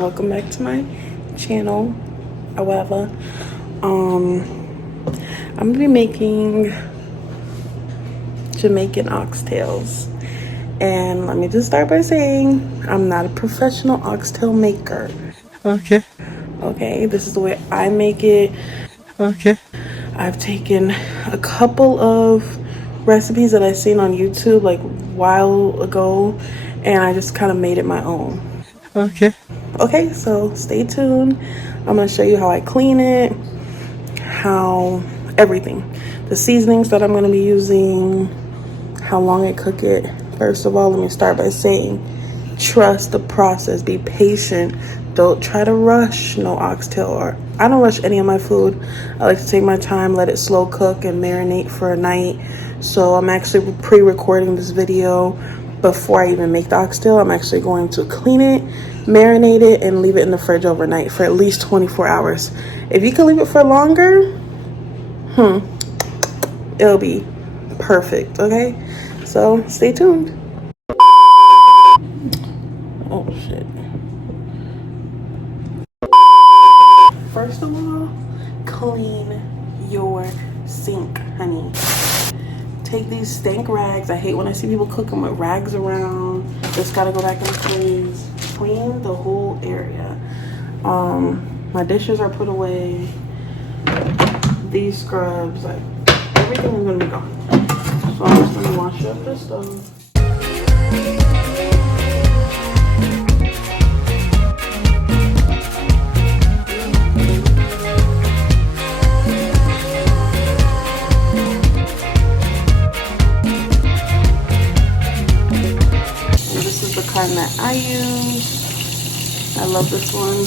welcome back to my channel. However, I'm gonna be making Jamaican oxtails, and let me just start by saying I'm not a professional oxtail maker. Okay, this is the way I make it. I've taken a couple of recipes that I seen on YouTube like a while ago, and I just kind of made it my own. Okay, so stay tuned. I'm gonna show you how I clean it, how everything, the seasonings that I'm gonna be using, how long I cook it. First of all, let me start by saying, trust the process, be patient. Don't try to rush no oxtail, or I don't rush any of my food. I like to take my time, let it slow cook and marinate for a night. So I'm actually pre-recording this video before I even make the oxtail. I'm actually going to clean it, marinate it, and leave it in the fridge overnight for at least 24 hours. If you can leave it for longer, it'll be perfect, okay? So stay tuned. Oh shit. First of all, clean your sink, honey. Take these stank rags. I hate when I see people cooking with rags around. Just gotta go back and clean the whole area. My dishes are put away. These scrubs, like everything is gonna be gone. So I'm just gonna wash up this stuff. Kind that I use. I love this one.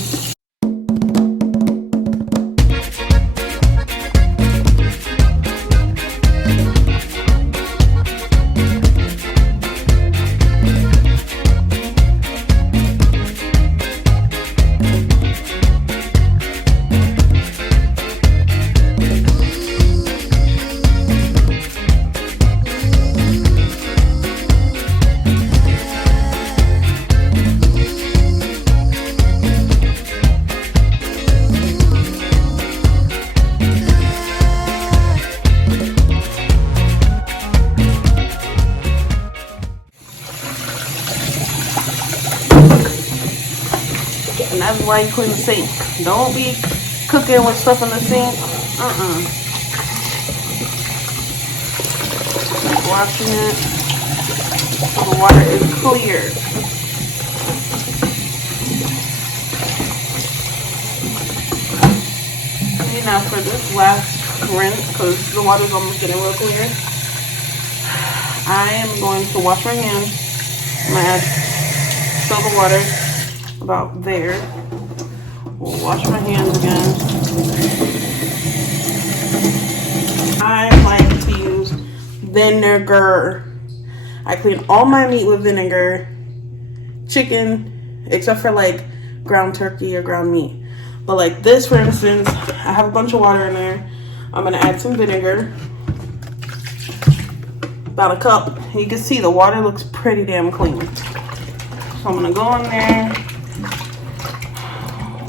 And that's why you clean the sink. Don't be cooking with stuff in the sink. Washing it so the water is clear. Okay, now for this last rinse, because the water's almost getting real clear, I am going to wash my hands. I'm going to add soda water about there. We'll wash my hands again. I like to use vinegar. I clean all my meat with vinegar. Chicken, except for like ground turkey or ground meat. But like this, for instance, I have a bunch of water in there. I'm gonna add some vinegar. About a cup. You can see the water looks pretty damn clean. So I'm gonna go in there,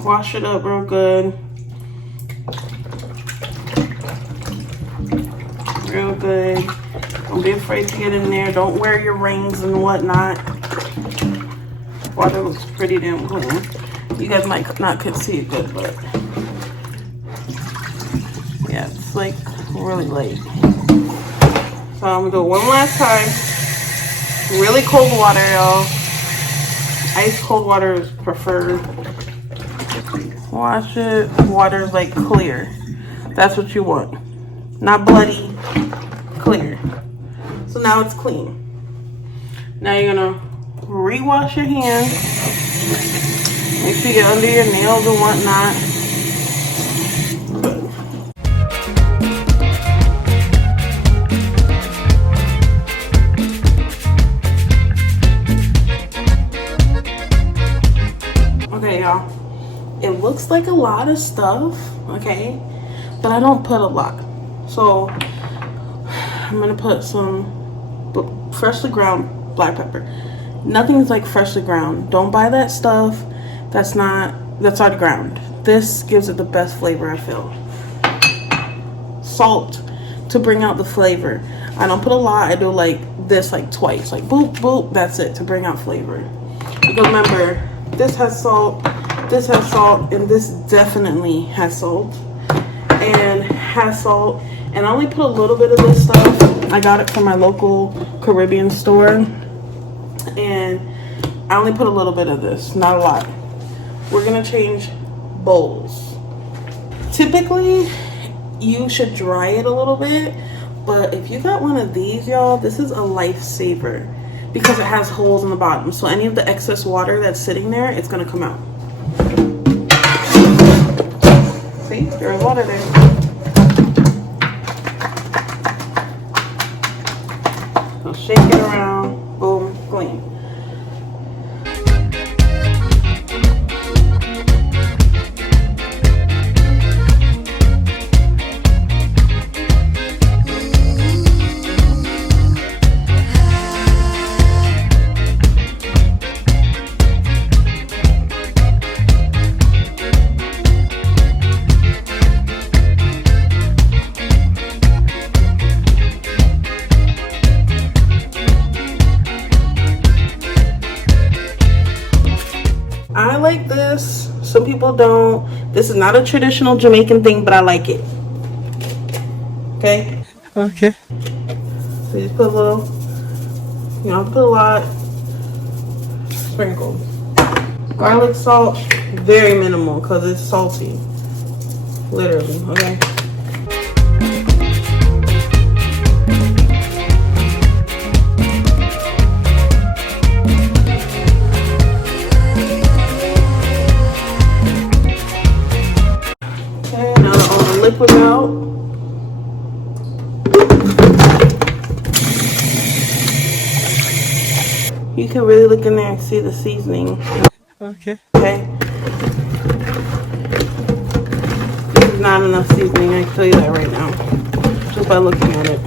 wash it up real good. Real good. Don't be afraid to get in there. Don't wear your rings and whatnot. Water looks pretty damn clean. You guys might not could see it good, but yeah, it's like really light. So I'm gonna go one last time. Really cold water, y'all. Ice cold water is preferred. Wash it. Water's like clear. That's what you want. Not bloody. Clear. So now it's clean. Now you're gonna re-wash your hands. Make sure you get under your nails and whatnot. Okay, y'all. It looks like a lot of stuff, okay? But I don't put a lot. So I'm gonna put some freshly ground black pepper. Nothing's like freshly ground. Don't buy that stuff That's already ground. This gives it the best flavor, I feel. Salt to bring out the flavor. I don't put a lot. I do like this like twice, like boop boop, that's it, to bring out flavor. Because remember, this has salt, this has salt, and this definitely has salt and I only put a little bit of this stuff. I got it from my local Caribbean store, and I only put a little bit of this, not a lot. We're gonna change bowls. Typically you should dry it a little bit, but if you got one of these, y'all, this is a lifesaver because it has holes in the bottom, so any of the excess water that's sitting there, it's gonna come out. See, there's water there. So shake it around, boom, clean. I like this. Some people don't. This is not a traditional Jamaican thing, but I like it. Okay? Okay. So you put a little, you don't put a lot. Sprinkle. Garlic salt, very minimal because it's salty. Literally, okay? Liquid out. You can really look in there and see the seasoning. Okay. Okay. This is not enough seasoning, I can tell you that right now. Just by looking at it.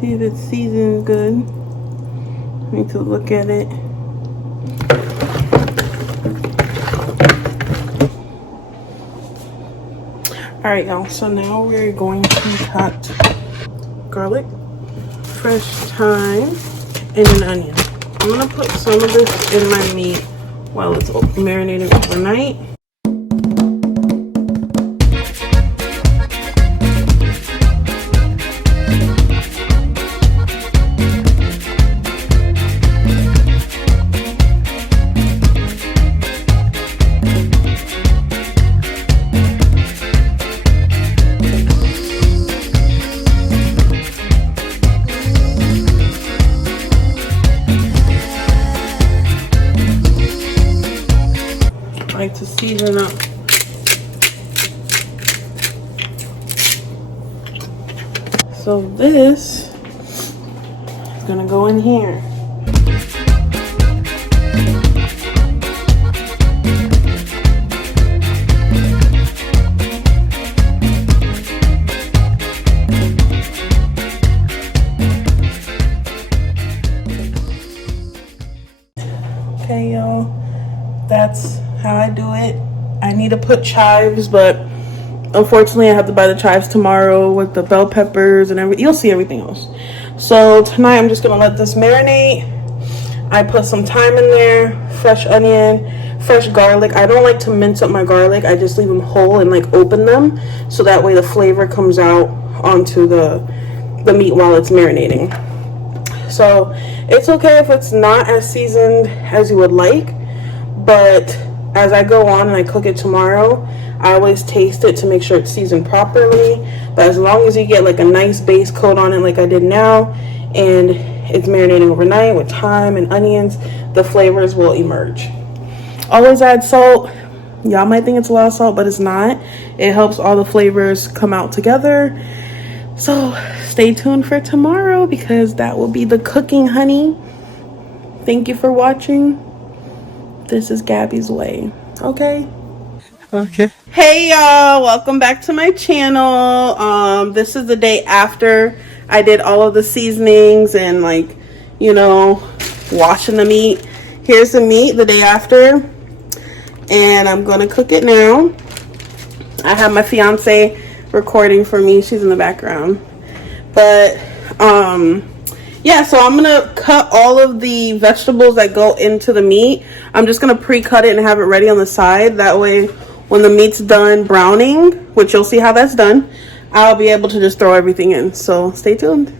See if it's seasoned good. I need to look at it. Alright, y'all, so now we're going to cut garlic, fresh thyme, and an onion. I'm gonna put some of this in my meat while it's marinating overnight. Like to season up. So this is gonna go in here. Okay, y'all, that's how I do it. I need to put chives, but unfortunately I have to buy the chives tomorrow with the bell peppers and everything. You'll see everything else. So tonight I'm just gonna let this marinate. I put some thyme in there, fresh onion, fresh garlic. I don't like to mince up my garlic. I just leave them whole and like open them so that way the flavor comes out onto the meat while it's marinating. So it's okay if it's not as seasoned as you would like, but as I go on and I cook it tomorrow, I always taste it to make sure it's seasoned properly. But as long as you get like a nice base coat on it like I did now, and it's marinating overnight with thyme and onions, the flavors will emerge. Always add salt. Y'all might think it's a lot of salt, but it's not. It helps all the flavors come out together. So stay tuned for tomorrow because that will be the cooking, honey. Thank you for watching. This is Gabby's Way. Okay? Okay. Hey y'all, welcome back to my channel. This is the day after I did all of the seasonings and like, you know, washing the meat. Here's the meat the day after. And I'm gonna cook it now. I have my fiance recording for me. She's in the background. But yeah, so I'm gonna cut all of the vegetables that go into the meat. I'm just gonna pre-cut it and have it ready on the side. That way when the meat's done browning, which you'll see how that's done, I'll be able to just throw everything in. So stay tuned.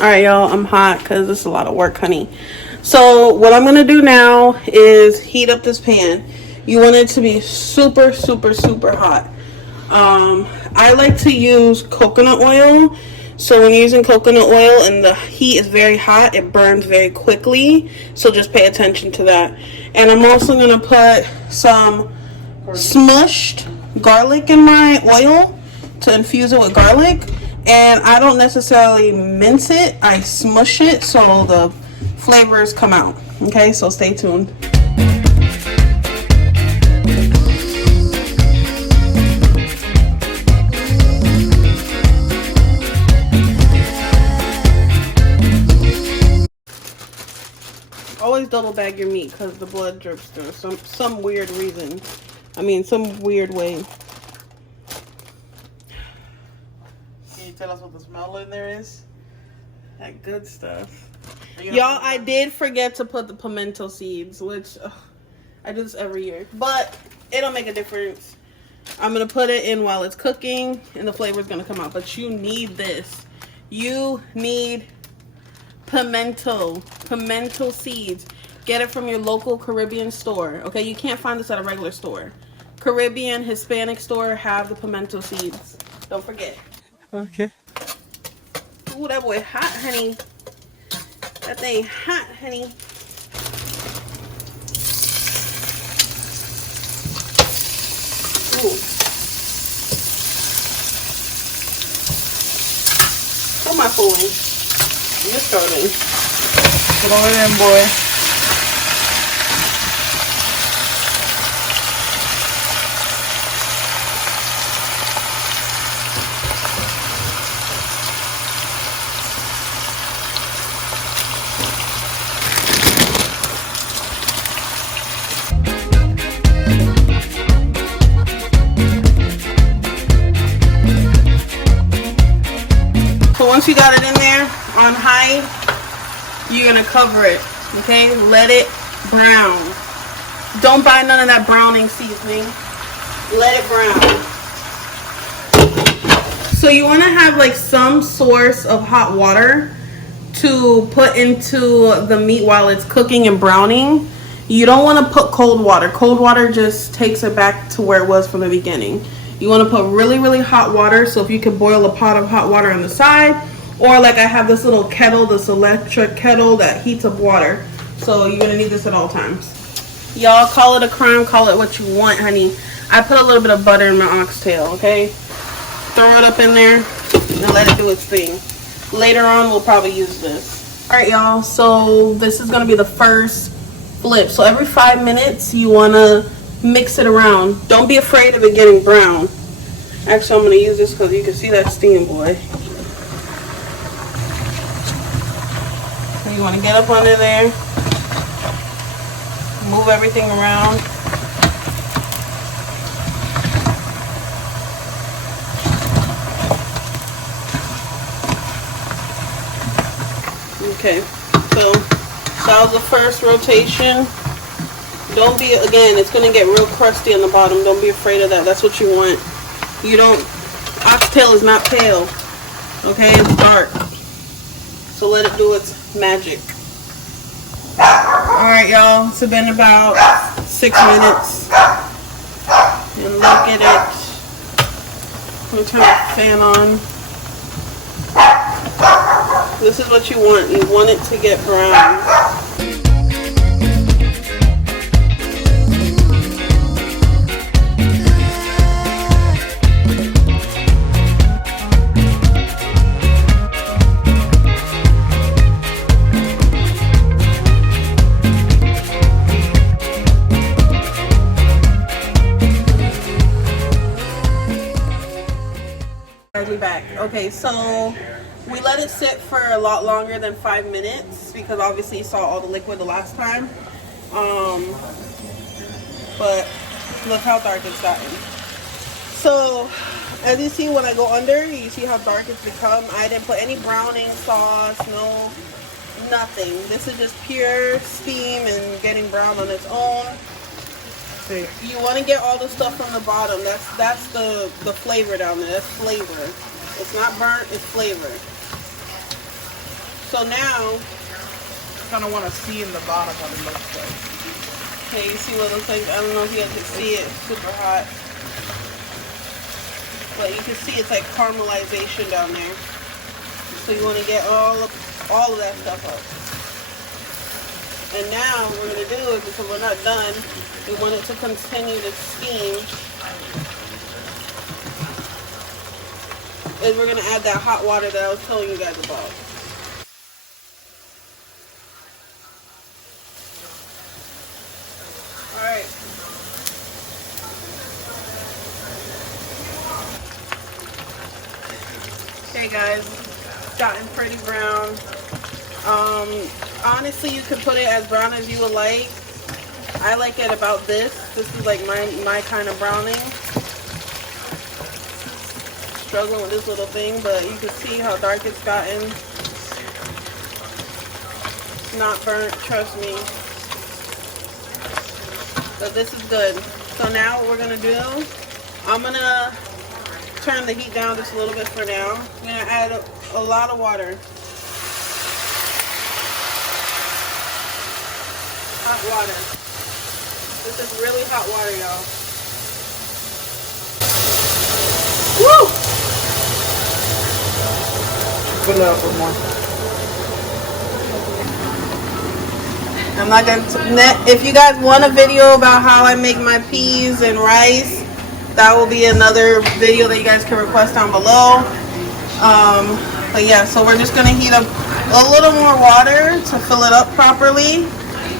All right, y'all, I'm hot because this is a lot of work, honey. So what I'm gonna do now is heat up this pan. You want it to be super, super, super hot. I like to use coconut oil. So when you're using coconut oil and the heat is very hot, it burns very quickly. So just pay attention to that. And I'm also gonna put some smushed garlic in my oil to infuse it with garlic. And I don't necessarily mince it, I smush it so the flavors come out. Okay, so stay tuned. Always double bag your meat because the blood drips through some weird reason. I mean, some weird way. Can you tell us what the smell in there is? That good stuff. Y'all, I did forget to put the pimento seeds, which I do this every year, but it'll make a difference. I'm gonna put it in while it's cooking and the flavor is gonna come out, but you need this. You need pimento seeds. Get it from your local Caribbean store. Okay, you can't find this at a regular store. Caribbean, Hispanic store have the pimento seeds. Don't forget. Okay. Ooh, that boy hot, honey. That thing hot, honey. Ooh. Put my food in. You're starting. Throw it in, boy. Once you got it in there on high, you're gonna cover it. Okay, let it brown. Don't buy none of that browning seasoning. Let it brown. So you want to have like some source of hot water to put into the meat while it's cooking and browning. You don't want to put cold water. Cold water just takes it back to where it was from the beginning. You want to put really, really hot water. So if you could boil a pot of hot water on the side, or like I have this little kettle, this electric kettle that heats up water. So you're going to need this at all times. Y'all, call it a crime, call it what you want, honey. I put a little bit of butter in my oxtail, okay? Throw it up in there and let it do its thing. Later on, we'll probably use this. All right, y'all, so this is gonna be the first flip. So every 5 minutes, you wanna mix it around. Don't be afraid of it getting brown. Actually, I'm gonna use this because you can see that steam, boy. So you wanna get up under there, move everything around. Okay, so that was the first rotation. Don't be, again, it's gonna get real crusty on the bottom. Don't be afraid of that. That's what you want. You don't, oxtail is not pale, okay? It's dark. So let it do its magic. Alright, y'all, it's been about 6 minutes. And look at it. I'm gonna turn the fan on. This is what you want. You want it to get brown. We're back. Okay, so we let it sit for a lot longer than 5 minutes because obviously you saw all the liquid the last time. But look how dark it's gotten. So as you see, when I go under, you see how dark it's become. I didn't put any browning sauce, no, nothing. This is just pure steam and getting brown on its own. You want to get all the stuff from the bottom. That's the flavor down there. That's flavor. It's not burnt, it's flavor. So now, I kind of want to see in the bottom what it looks like. Okay, you see what it looks like? I don't know if you guys can see it. It's super hot. But you can see it's like caramelization down there. So you want to get all of that stuff up. And now what we're going to do is, because we're not done, we want it to continue to steam. And we're going to add that hot water that I was telling you guys about. Alright. Okay guys, it's gotten pretty brown. Honestly, you can put it as brown as you would like. I like it about this. This is like my kind of browning. Struggling with this little thing, but you can see how dark it's gotten. It's not burnt, trust me. But this is good. So now what we're gonna do, I'm gonna turn the heat down just a little bit for now. I'm gonna add a lot of water. Hot water. This is really hot water, y'all. Woo! Fill it up with more. I'm not gonna. If you guys want a video about how I make my peas and rice, that will be another video that you guys can request down below. But yeah, so we're just gonna heat up a little more water to fill it up properly.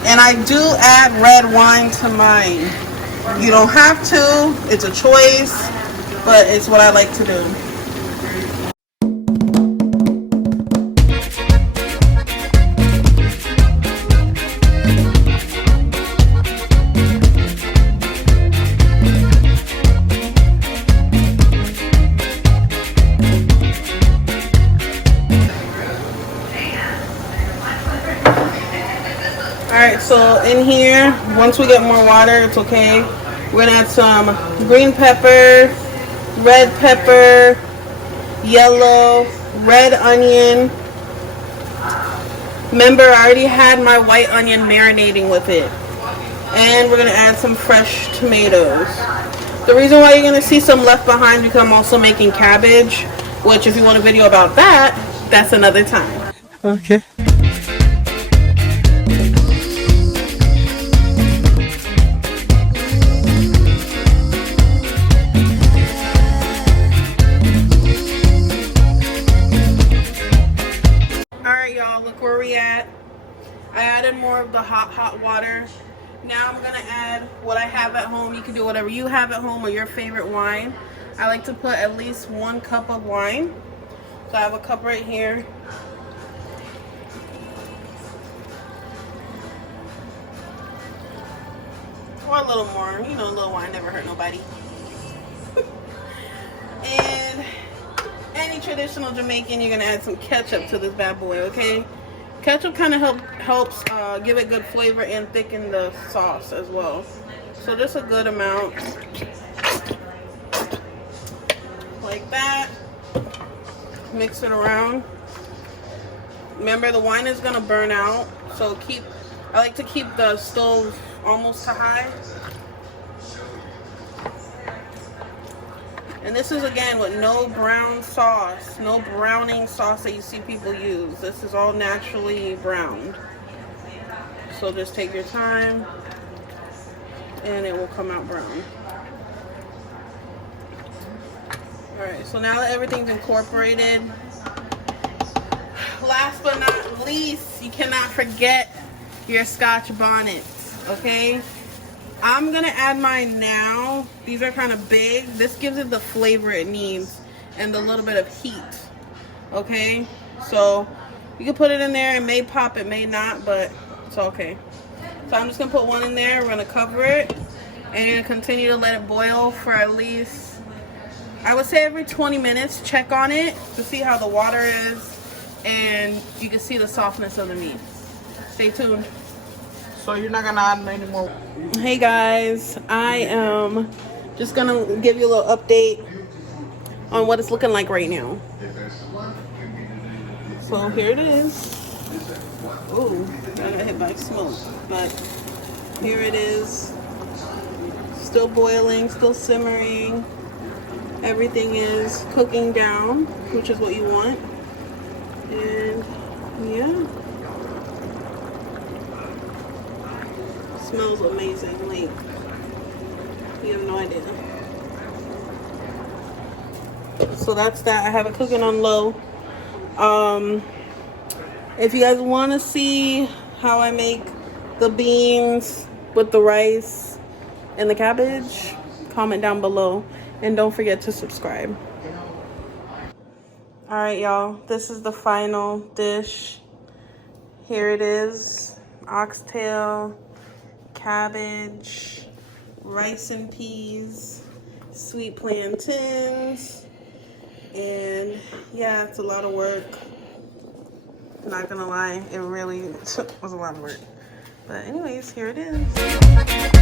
And I do add red wine to mine. You don't have to, it's a choice, but it's what I like to do. Alright, so in here, once we get more water, it's okay. We're gonna add some green pepper, red pepper, yellow, red onion. Remember, I already had my white onion marinating with it. And we're gonna add some fresh tomatoes. The reason why you're gonna see some left behind because I'm also making cabbage, which if you want a video about that, that's another time. Okay. Alright y'all, look where we at. I added more of the hot water. Now I'm gonna add what I have at home. You can do whatever you have at home or your favorite wine. I like to put at least 1 cup of wine. So I have a cup right here. Or a little more, you know, a little wine never hurt nobody. And any traditional Jamaican, you're gonna add some ketchup to this bad boy, okay? Ketchup kind of helps give it good flavor and thicken the sauce as well. So just a good amount. Like that. Mix it around. Remember, the wine is gonna burn out, so I like to keep the stove almost to high. And this is again with no brown sauce, no browning sauce that you see people use. This is all naturally browned. So just take your time and it will come out brown. Alright, so now that everything's incorporated, last but not least, you cannot forget your Scotch bonnets, okay? I'm gonna add mine now. These are kind of big. This gives it the flavor it needs and a little bit of heat, okay? So you can put it in there. It may pop, it may not, but it's okay. So I'm just gonna put one in there. We're gonna cover it and you're gonna continue to let it boil for at least, I would say every 20 minutes. Check on it to see how the water is and you can see the softness of the meat. Stay tuned. So you're not gonna add any more? Hey guys, I am just gonna give you a little update on what it's looking like right now. So here it is. Ooh, I got hit by smoke, but here it is. Still boiling, still simmering. Everything is cooking down, which is what you want. And yeah. Smells amazing, like you have no idea. So that's that. I have it cooking on low. If you guys want to see how I make the beans with the rice and the cabbage, comment down below and don't forget to subscribe. All right, y'all, this is the final dish. Here it is. Oxtail, cabbage, rice and peas, sweet plantains, and yeah, it's a lot of work. Not gonna lie, it really was a lot of work. But anyways, here it is.